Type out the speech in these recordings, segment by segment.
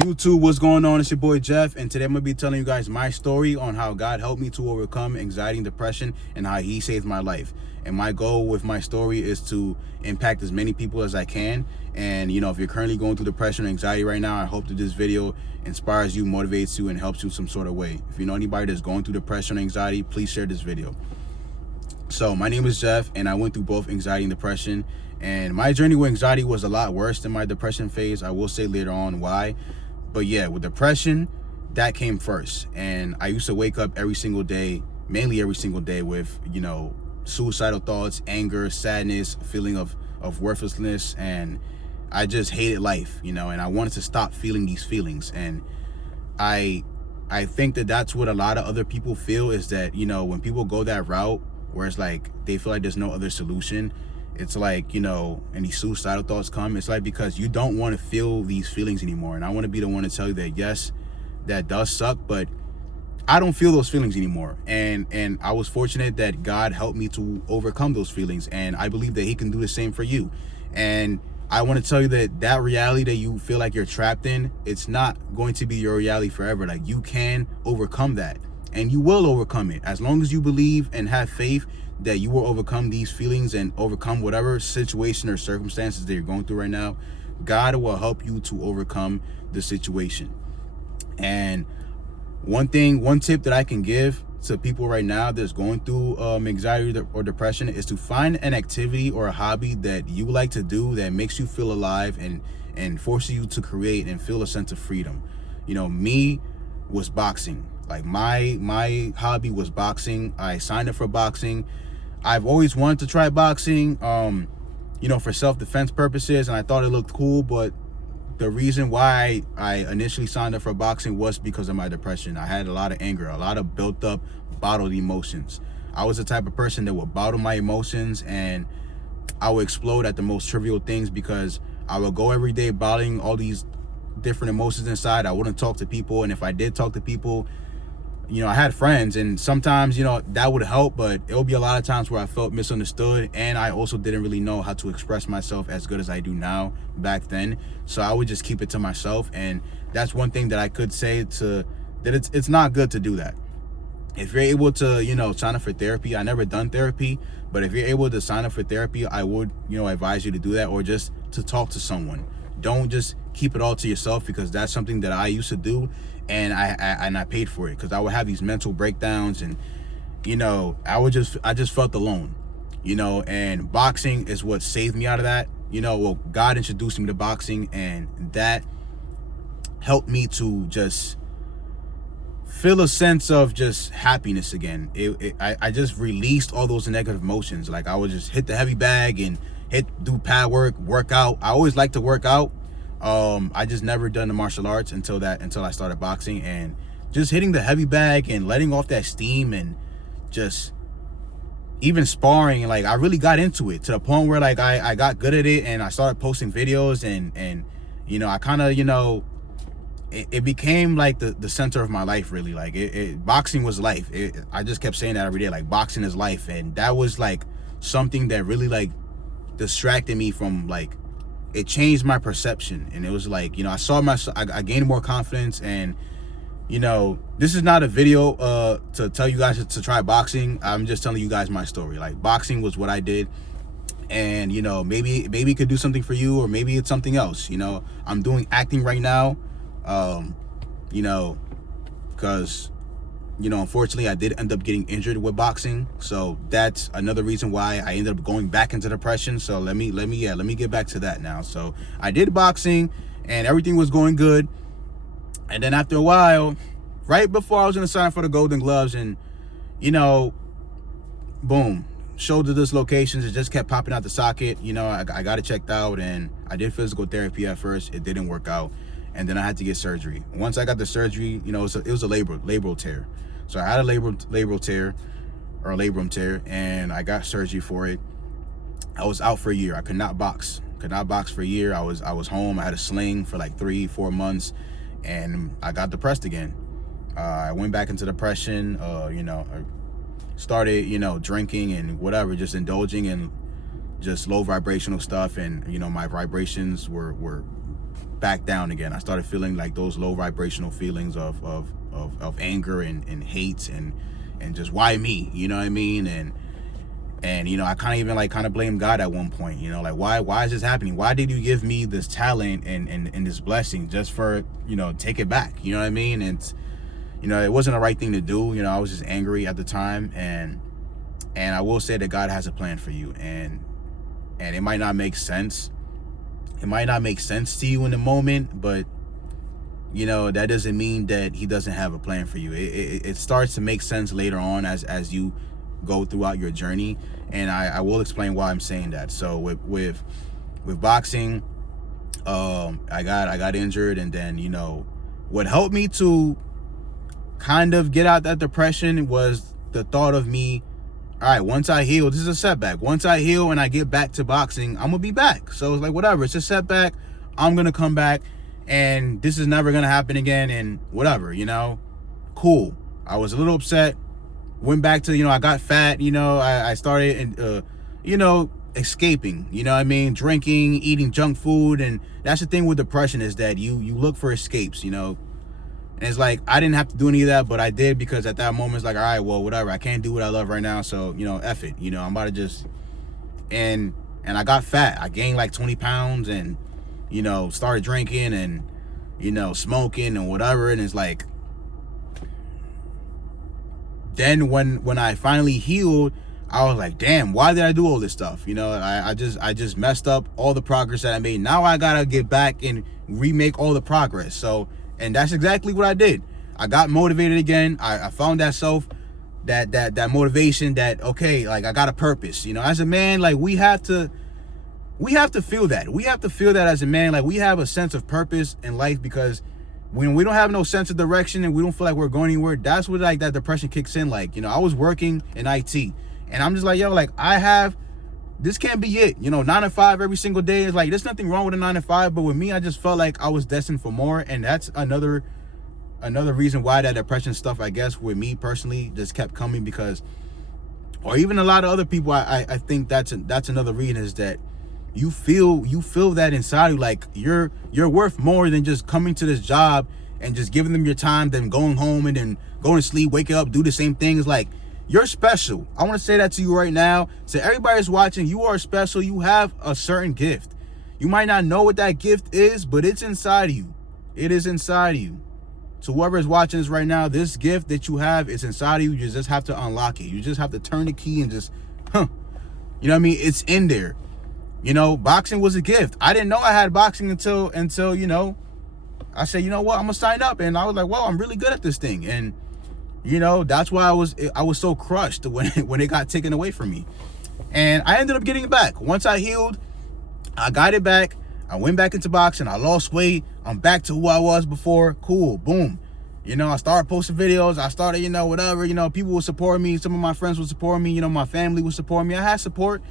YouTube, what's going on? It's your boy Jeff, and today I'm gonna be telling you guys my story on how God helped me to overcome anxiety and depression and how he saved my life. And my goal with my story is to impact as many people as I can. And if you're currently going through depression or anxiety right now, I hope that this video inspires you, motivates you, and helps you some sort of way. If you know anybody that's going through depression or anxiety, please share this video. So my name is Jeff, and I went through both anxiety and depression. And my journey with anxiety was a lot worse than my depression phase. I will say later on why. But yeah, with depression, that came first. And I used to wake up every single day, mainly every single day, with, suicidal thoughts, anger, sadness, feeling of worthlessness. And I just hated life, and I wanted to stop feeling these feelings. And I think that that's what a lot of other people feel, is that, when people go that route where it's like they feel like there's no other solution, it's like, and these suicidal thoughts come, it's like because you don't want to feel these feelings anymore. And I want to be the one to tell you that, yes, that does suck, but I don't feel those feelings anymore. And I was fortunate that God helped me to overcome those feelings. And I believe that he can do the same for you. And I want to tell you that reality that you feel like you're trapped in, it's not going to be your reality forever. Like, you can overcome that, and you will overcome it as long as you believe and have faith that you will overcome these feelings and overcome whatever situation or circumstances that you're going through right now. God will help you to overcome the situation. And one tip that I can give to people right now that's going through anxiety or depression is to find an activity or a hobby that you like to do that makes you feel alive and forces you to create and feel a sense of freedom. Me was boxing. Like, my hobby was boxing. I signed up for boxing. I've always wanted to try boxing, for self-defense purposes, and I thought it looked cool, but the reason why I initially signed up for boxing was because of my depression. I had a lot of anger, a lot of built up, bottled emotions. I was the type of person that would bottle my emotions, and I would explode at the most trivial things because I would go every day bottling all these different emotions inside. I wouldn't talk to people, and if I did talk to people, I had friends, and sometimes, that would help, but it would be a lot of times where I felt misunderstood, and I also didn't really know how to express myself as good as I do now back then. So I would just keep it to myself, and that's one thing that I could say that it's not good to do that. If you're able to, sign up for therapy, I never done therapy, but if you're able to sign up for therapy, I would, advise you to do that, or just to talk to someone. Don't just keep it all to yourself, because that's something that I used to do, and I paid for it, because I would have these mental breakdowns, and I just felt alone, and boxing is what saved me out of that. God introduced me to boxing, and that helped me to just feel a sense of just happiness again. I just released all those negative emotions. Like, I would just hit the heavy bag and do pad work out. I always like to work out. I just never done the martial arts until I started boxing, and just hitting the heavy bag and letting off that steam, and just even sparring. Like, I really got into it to the point where, like, I got good at it, and I started posting videos, and I kind of, it became like the center of my life, really. Like, boxing was life. I just kept saying that every day, like, boxing is life. And that was like something that really, like, distracted me from, like, it changed my perception. And it was like, I saw I gained more confidence. And this is not a video to tell you guys to try boxing. I'm just telling you guys my story. Like, boxing was what I did, and maybe it could do something for you, or maybe it's something else. I'm doing acting right now, because unfortunately I did end up getting injured with boxing. So that's another reason why I ended up going back into depression. So let me get back to that now. So I did boxing, and everything was going good. And then after a while, right before I was going to sign for the Golden Gloves, and boom, shoulder dislocations. It just kept popping out the socket. I got it checked out, and I did physical therapy at first. It didn't work out, and then I had to get surgery. Once I got the surgery, it was a labral tear. So I had a labral tear, or a labrum tear, and I got surgery for it. I was out for a year. I could not box for a year. I was home. I had a sling for like 3-4 months, and I got depressed again. I went back into depression. I started, drinking and whatever, just indulging in just low vibrational stuff, and my vibrations were back down again. I started feeling like those low vibrational feelings of anger and hate and just why me, you know what I mean? And you know, I kind of blamed God at one point, you know, like why is this happening? Why did you give me this talent and this blessing just for, you know, take it back, you know what I mean? And you know, it wasn't the right thing to do. You know, I was just angry at the time, and I will say that God has a plan for you, and it might not make sense. It might not make sense to you in the moment, but you know, that doesn't mean that he doesn't have a plan for you. It starts to make sense later on as you go throughout your journey, and I will explain why I'm saying that. So with boxing, I got injured, and then, you know, what helped me to kind of get out that depression was the thought of me, all right, once I heal, this is a setback. Once I heal and I get back to boxing, I'm gonna be back. So it's like, whatever, it's a setback. I'm gonna come back, and this is never gonna happen again, and whatever, you know, cool. I was a little upset. Went back to, you know, I got fat, you know, I started, you know, escaping, you know what I mean? Drinking, eating junk food. And that's the thing with depression, is that you look for escapes, you know. And it's like, I didn't have to do any of that, but I did, because at that moment it's like, all right, well, whatever, I can't do what I love right now, so, you know, F it, you know, I'm about to just, and I got fat. I gained like 20 pounds, and, you know, started drinking and, you know, smoking and whatever. And it's like, then when I finally healed, I was like, damn, why did I do all this stuff? You know, I just messed up all the progress that I made. Now I gotta get back and remake all the progress. So, and that's exactly what I did. I got motivated again. I found that that motivation, that, okay, like, I got a purpose. You know, as a man, like, we have to feel that. We have to feel that as a man. Like, we have a sense of purpose in life, because when we don't have no sense of direction and we don't feel like we're going anywhere, that's what, like, that depression kicks in. Like, you know, I was working in IT, and I'm just like, yo, like, this can't be it. You know, 9 to 5 every single day. Is like, there's nothing wrong with a 9 to 5, but with me, I just felt like I was destined for more. And that's another reason why that depression stuff, I guess, with me personally, just kept coming, because, or even a lot of other people, I think that's another reason, is that you feel that inside you, like you're worth more than just coming to this job and just giving them your time, then going home and then going to sleep, waking up, do the same things. Like, you're special. I want to say that to you right now. To everybody that's watching, you are special. You have a certain gift. You might not know what that gift is, but it's inside of you. It is inside of you. So whoever is watching this right now, this gift that you have is inside of you. You just have to unlock it. You just have to turn the key and just, you know what I mean? It's in there. You know, boxing was a gift. I didn't know I had boxing until, you know, I said, you know what, I'm gonna sign up. And I was like, well, I'm really good at this thing. And, you know, that's why I was so crushed when it got taken away from me. And I ended up getting it back. Once I healed, I got it back. I went back into boxing. I lost weight. I'm back to who I was before. Cool. Boom. You know, I started posting videos. I started, you know, whatever, you know, people would support me. Some of my friends would support me. You know, my family would support me. I had support.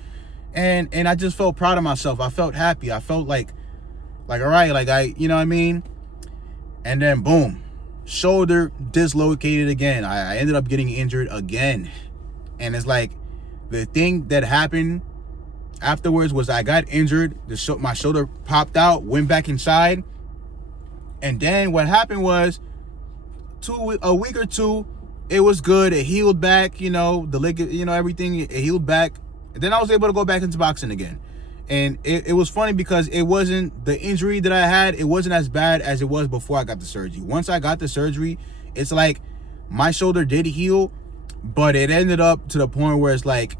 And I just felt proud of myself. I felt happy. I felt like, all right, like, you know what I mean? And then boom, shoulder dislocated again. I ended up getting injured again. And it's like, the thing that happened afterwards was I got injured. My shoulder popped out, went back inside. And then what happened was, a week or two, it was good. It healed back, you know, the ligament, you know, everything, it healed back. And then I was able to go back into boxing again. And it was funny, because it wasn't, the injury that I had, it wasn't as bad as it was before I got the surgery. Once I got the surgery, it's like my shoulder did heal, but it ended up to the point where it's like,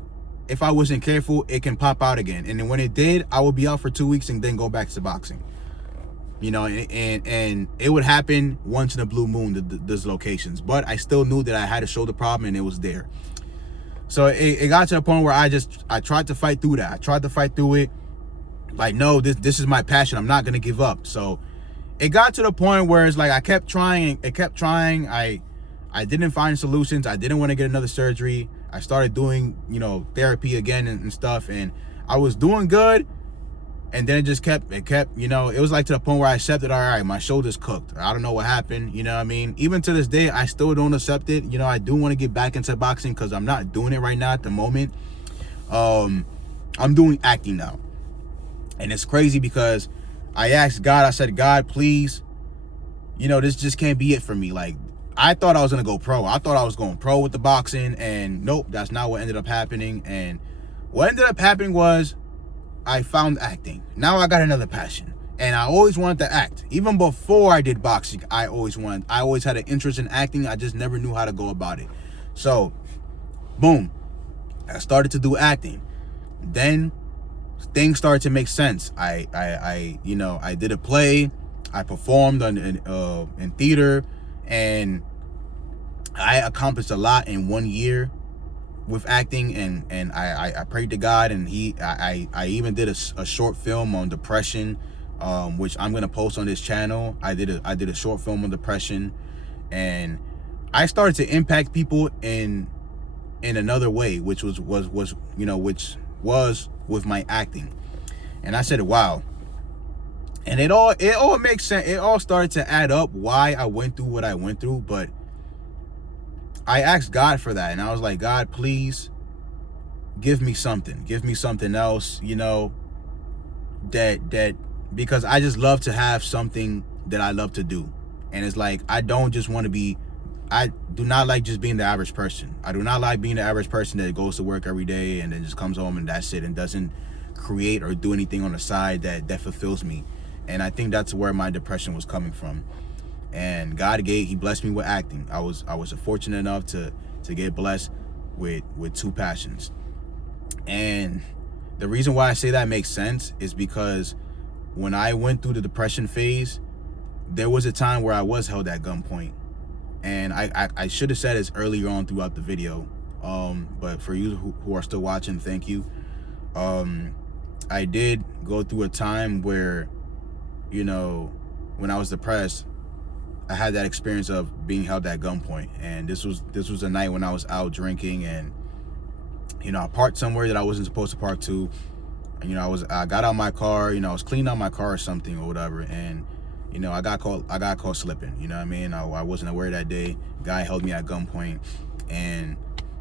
if I wasn't careful, it can pop out again. And then when it did, I would be out for 2 weeks and then go back to boxing. You know, and it would happen once in a blue moon, the dislocations. But I still knew that I had a shoulder problem, and it was there. So it got to the point where I tried to fight through that. I tried to fight through it. Like, no, this is my passion. I'm not going to give up. So it got to the point where it's like, I kept trying. It kept trying. I didn't find solutions. I didn't want to get another surgery. I started doing, you know, therapy again and stuff. And I was doing good. And then it kept, you know, it was like to the point where I accepted, all right, my shoulder's cooked. I don't know what happened. You know what I mean? Even to this day, I still don't accept it. You know, I do want to get back into boxing, because I'm not doing it right now at the moment. I'm doing acting now. And it's crazy, because I asked God, I said, God, please, this just can't be it for me. Like, I thought I was going to go pro. I thought I was going pro with the boxing, and nope, that's not what ended up happening. And what ended up happening was I found acting. Now I got another passion. And I always wanted to act. Even before I did boxing, I always had an interest in acting. I just never knew how to go about it. So, boom, I started to do acting. Then things started to make sense. I did a play. I performed in theater, and I accomplished a lot in 1 year with acting. And I prayed to God, and I even did a short film on depression, which I'm gonna post on this channel. I did a short film on depression, and I started to impact people in another way, which was with my acting. And I said, wow. And it all makes sense. It all started to add up why I went through what I went through. But I asked God for that, and I was like, God, please give me something else, that because I just love to have something that I love to do. And it's like, I do not like just being the average person. I do not like being the average person that goes to work every day and then just comes home and that's it, and doesn't create or do anything on the side that fulfills me. And I think that's where my depression was coming from. And God he blessed me with acting. I was fortunate enough to get blessed with two passions. And the reason why I say that makes sense is because when I went through the depression phase, there was a time where I was held at gunpoint. And I should have said this earlier on throughout the video, but for you who are still watching, thank you. I did go through a time where, when I was depressed, I had that experience of being held at gunpoint. And this was a night when I was out drinking, and I parked somewhere that I wasn't supposed to park to. And, I got out my car, I was cleaning out my car or something or whatever, and I got caught slipping. You know what I mean? I wasn't aware that day. Guy held me at gunpoint, and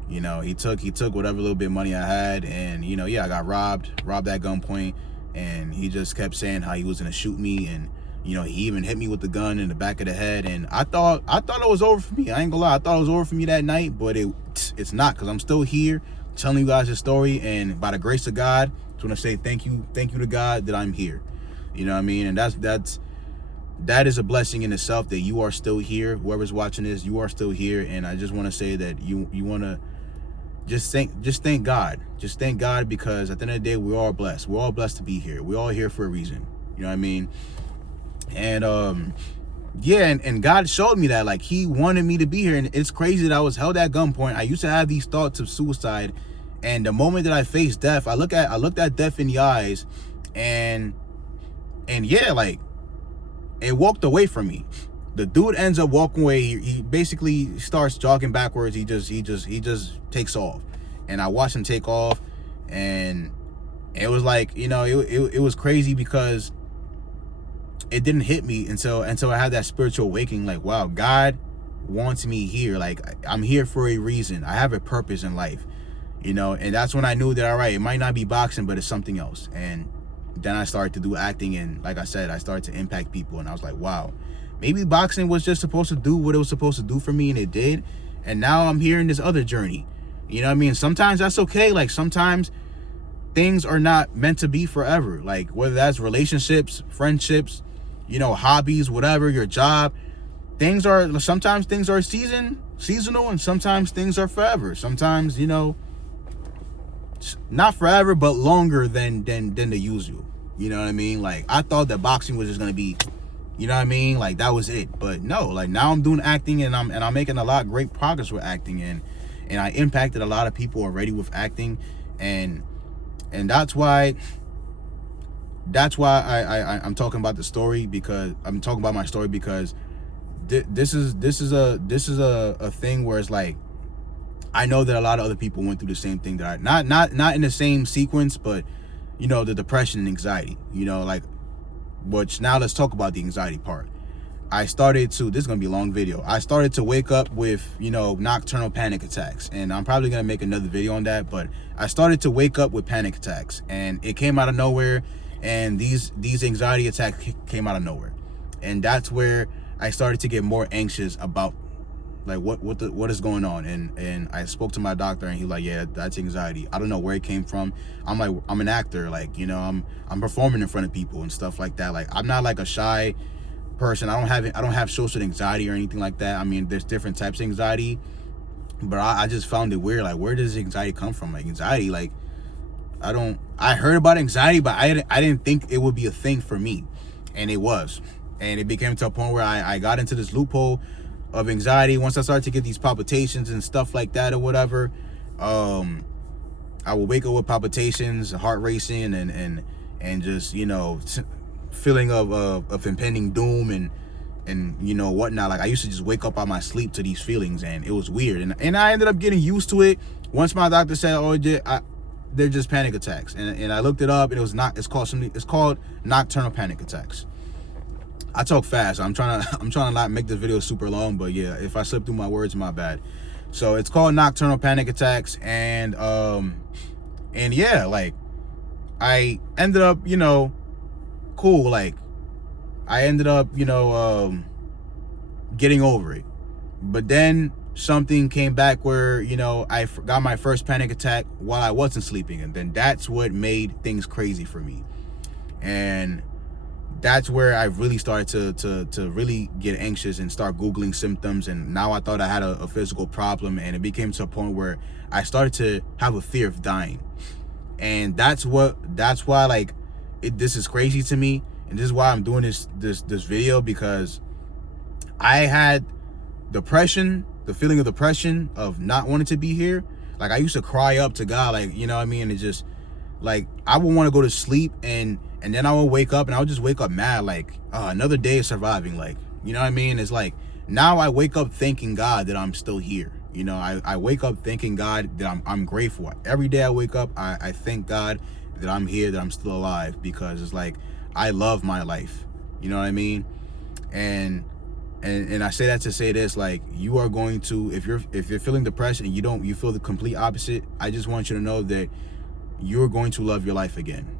he took whatever little bit of money I had, and I got robbed at gunpoint. And he just kept saying how he was gonna shoot me, and he even hit me with the gun in the back of the head. And I thought it was over for me. I ain't gonna lie, I thought it was over for me that night, but it's not, because I'm still here telling you guys this story. And by the grace of God, I just want to say thank you to God that I'm here. You know what I mean? And that is a blessing in itself, that you are still here. Whoever's watching this, you are still here. And I just want to say that you want to just thank God. Just thank God, because at the end of the day, we're all blessed. We're all blessed to be here. We're all here for a reason. You know what I mean? And and God showed me that, like, he wanted me to be here. And it's crazy that I was held at gunpoint. I used to have these thoughts of suicide, and the moment that I faced death, I looked at death in the eyes, and like, it walked away from me. The dude ends up walking away. He basically starts jogging backwards. He just takes off, and I watched him take off. And it was like, it was crazy, because it didn't hit me until I had that spiritual awakening. Like, wow, God wants me here. Like, I'm here for a reason. I have a purpose in life, and that's when I knew that, all right, it might not be boxing, but it's something else. And then I started to do acting, and like I said, I started to impact people. And I was like, wow, maybe boxing was just supposed to do what it was supposed to do for me, and it did. And now I'm here in this other journey. You know what I mean? Sometimes that's okay. Like, sometimes things are not meant to be forever. Like, whether that's relationships, friendships, hobbies, whatever, your job. Sometimes things are seasonal, and sometimes things are forever. Sometimes, not forever, but longer than the usual. You know what I mean? Like, I thought that boxing was just gonna be, you know what I mean, like, that was it. But no, like, now I'm doing acting, and I'm making a lot of great progress with acting, and I impacted a lot of people already with acting, and that's why I'm talking about the story, because I'm talking about my story, because this is a thing where it's like, I know that a lot of other people went through the same thing that I, not in the same sequence, but the depression and anxiety, like, which, now let's talk about the anxiety part. This is gonna be a long video. I started to wake up with, nocturnal panic attacks, and I'm probably gonna make another video on that, but I started to wake up with panic attacks, and it came out of nowhere. and these anxiety attacks came out of nowhere. And that's where I started to get more anxious about like what is going on. And I spoke to my doctor, and he like, yeah, that's anxiety. I don't know where it came from. I'm like, I'm an actor, like, you know, I'm performing in front of people and stuff like that. Like, I'm not like a shy person. I don't have social anxiety or anything like that. I mean, there's different types of anxiety, but I just found it weird. Like, where does anxiety come from? Like, anxiety, like, I heard about anxiety, but I didn't think it would be a thing for me, and it was. And it became to a point where I got into this loophole of anxiety. Once I started to get these palpitations and stuff like that or whatever, I would wake up with palpitations, heart racing, and just, you know, feeling of impending doom and you know, whatnot. Like, I used to just wake up out my sleep to these feelings, and it was weird. And I ended up getting used to it. Once my doctor said, oh, they're just panic attacks, and I looked it up, and it's called nocturnal panic attacks. I talk fast. I'm trying to not make this video super long, but yeah, if I slip through my words, my bad. So it's called nocturnal panic attacks, and yeah, like, I ended up, you know, cool. Like, I ended up, you know, getting over it. But then something came back where, you know, I got my first panic attack while I wasn't sleeping, and then that's what made things crazy for me. And that's where I really started to really get anxious and start Googling symptoms. And now I thought I had a physical problem, and it became to a point where I started to have a fear of dying. And that's why, like, this is crazy to me, and this is why I'm doing this video, because I had depression, the feeling of depression of not wanting to be here. Like, I used to cry up to God, like, you know what I mean? And just like, I would want to go to sleep, and then I would wake up, and I would just wake up mad, like, another day of surviving. Like, you know what I mean? It's like, now I wake up thanking God that I'm still here. You know, I wake up thanking God that I'm grateful. Every day I wake up, I thank God that I'm here, that I'm still alive, because it's like, I love my life. You know what I mean? And I say that to say this, like, you are going to, if you're feeling depressed and you feel the complete opposite, I just want you to know that you're going to love your life again.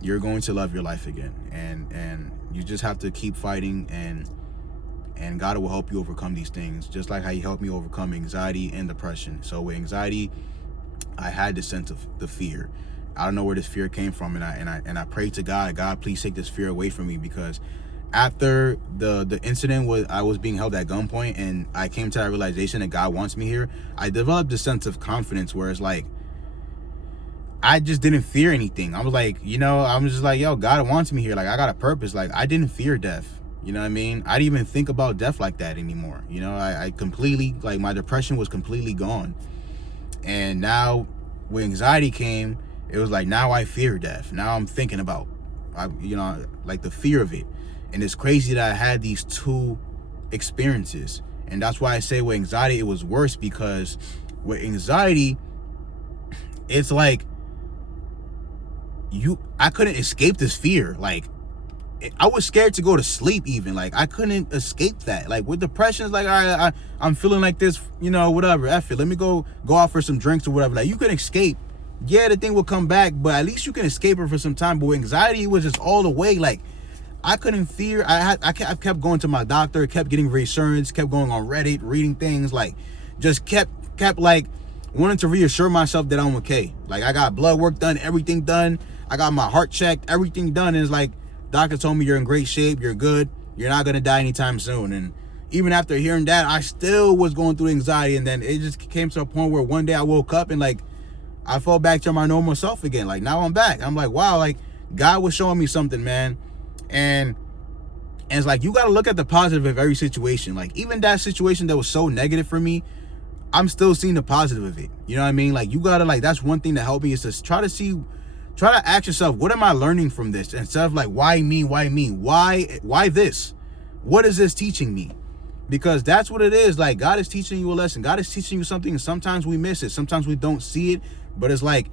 You're going to love your life again, and you just have to keep fighting, and God will help you overcome these things, just like how He helped me overcome anxiety and depression. So with anxiety, I had this sense of the fear. I don't know where this fear came from, and I prayed to God, please take this fear away from me, because after the incident where I was being held at gunpoint, and I came to that realization that God wants me here, I developed a sense of confidence where it's like, I just didn't fear anything. I was like, you know, I'm just like, yo, God wants me here. Like, I got a purpose. Like, I didn't fear death. You know what I mean? I didn't even think about death like that anymore. You know, I completely, like, my depression was completely gone. And now when anxiety came, it was like, now I fear death. Now I'm thinking about, you know, like, the fear of it. And it's crazy that I had these two experiences. And that's why I say with anxiety, it was worse, because with anxiety, it's like, I couldn't escape this fear. Like, I was scared to go to sleep even. Like, I couldn't escape that. Like, with depression, it's like, all right, I'm feeling like this, you know, whatever, F it. Let me go out for some drinks or whatever. Like, you can escape. Yeah, the thing will come back, but at least you can escape it for some time. But with anxiety, was just all the way. Like, I couldn't fear. I kept going to my doctor, kept getting reassurance, kept going on Reddit, reading things, like, just kept like wanting to reassure myself that I'm okay. Like, I got blood work done, everything done. I got my heart checked, everything done. And it's like, doctor told me you're in great shape, you're good, you're not gonna die anytime soon. And even after hearing that, I still was going through anxiety. And then it just came to a point where one day I woke up and, like, I fell back to my normal self again. Like, now I'm back. I'm like, wow, like, God was showing me something, man. And it's like, you got to look at the positive of every situation. Like, even that situation that was so negative for me, I'm still seeing the positive of it. You know what I mean? Like, you got to, like, that's one thing that helped me, is to try to ask yourself, what am I learning from this? Instead of like, why me? Why this? What is this teaching me? Because that's what it is. Like, God is teaching you a lesson. God is teaching you something, and sometimes we miss it. Sometimes we don't see it, but it's like,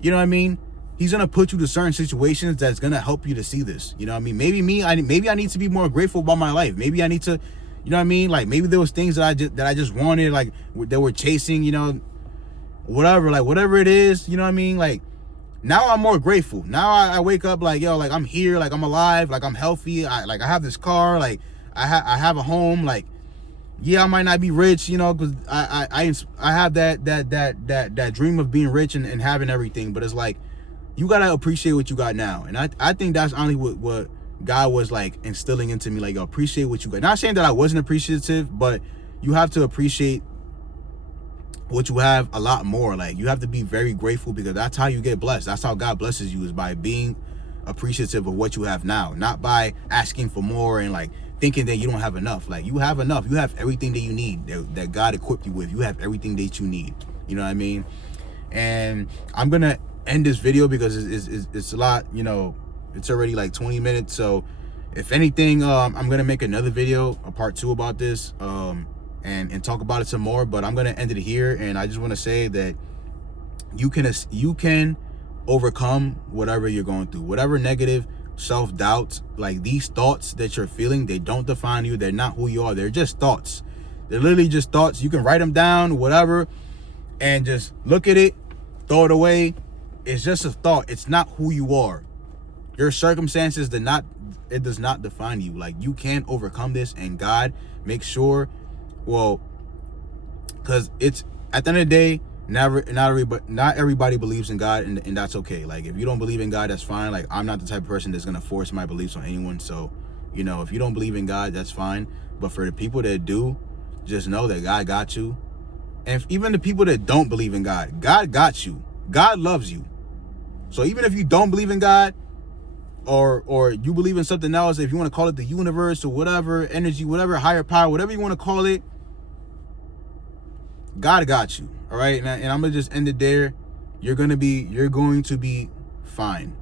you know what I mean? He's going to put you to certain situations that's going to help you to see this. You know what I mean? Maybe I need to be more grateful about my life. Maybe I need to, you know what I mean? Like, maybe there was things that I just wanted, like, that were chasing, you know, whatever it is, you know what I mean? Like, now I'm more grateful. Now I wake up like, yo, like I'm here, like I'm alive, like I'm healthy. I have this car, like I have a home. Like, yeah, I might not be rich, you know, because I have that dream of being rich and having everything. But it's like, you gotta appreciate what you got now. And I think that's only what God was like instilling into me, like, yo, appreciate what you got. Not saying that I wasn't appreciative, but you have to appreciate what you have a lot more. Like, you have to be very grateful, because that's how you get blessed. That's how God blesses you, is by being appreciative of what you have now, not by asking for more and like thinking that you don't have enough. Like, you have enough. You have everything that you need, that God equipped you with. You have everything that you need. You know what I mean? And I'm gonna end this video because it's a lot, you know. It's already like 20 minutes. So if anything, I'm gonna make another video, a part 2 about this, and talk about it some more. But I'm gonna end it here. And I just want to say that you can overcome whatever you're going through, whatever negative self-doubt, like these thoughts that you're feeling, they don't define you. They're not who you are. They're just thoughts. They're literally just thoughts. You can write them down, whatever, and just look at it, throw it away. It's just a thought. It's not who you are. Your circumstances does not define you. Like, you can overcome this, and God makes sure, well, because it's, at the end of the day, not everybody believes in God, and that's okay. Like, if you don't believe in God, that's fine. Like, I'm not the type of person that's gonna force my beliefs on anyone. So, you know, if you don't believe in God, that's fine. But for the people that do, just know that God got you. And even the people that don't believe in God, God got you. God loves you. So even if you don't believe in God, or you believe in something else, if you want to call it the universe or whatever, energy, whatever, higher power, whatever you want to call it, God got you. All right, and I'm gonna just end it there. You're going to be fine.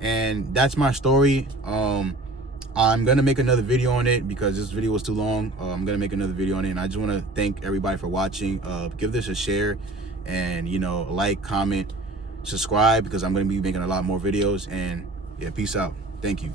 And that's my story. I'm gonna make another video on it because this video was too long. I'm gonna make another video on it, and I just want to thank everybody for watching. Give this a share, and, you know, like, comment, subscribe, because I'm gonna be making a lot more videos. And yeah, peace out. Thank you.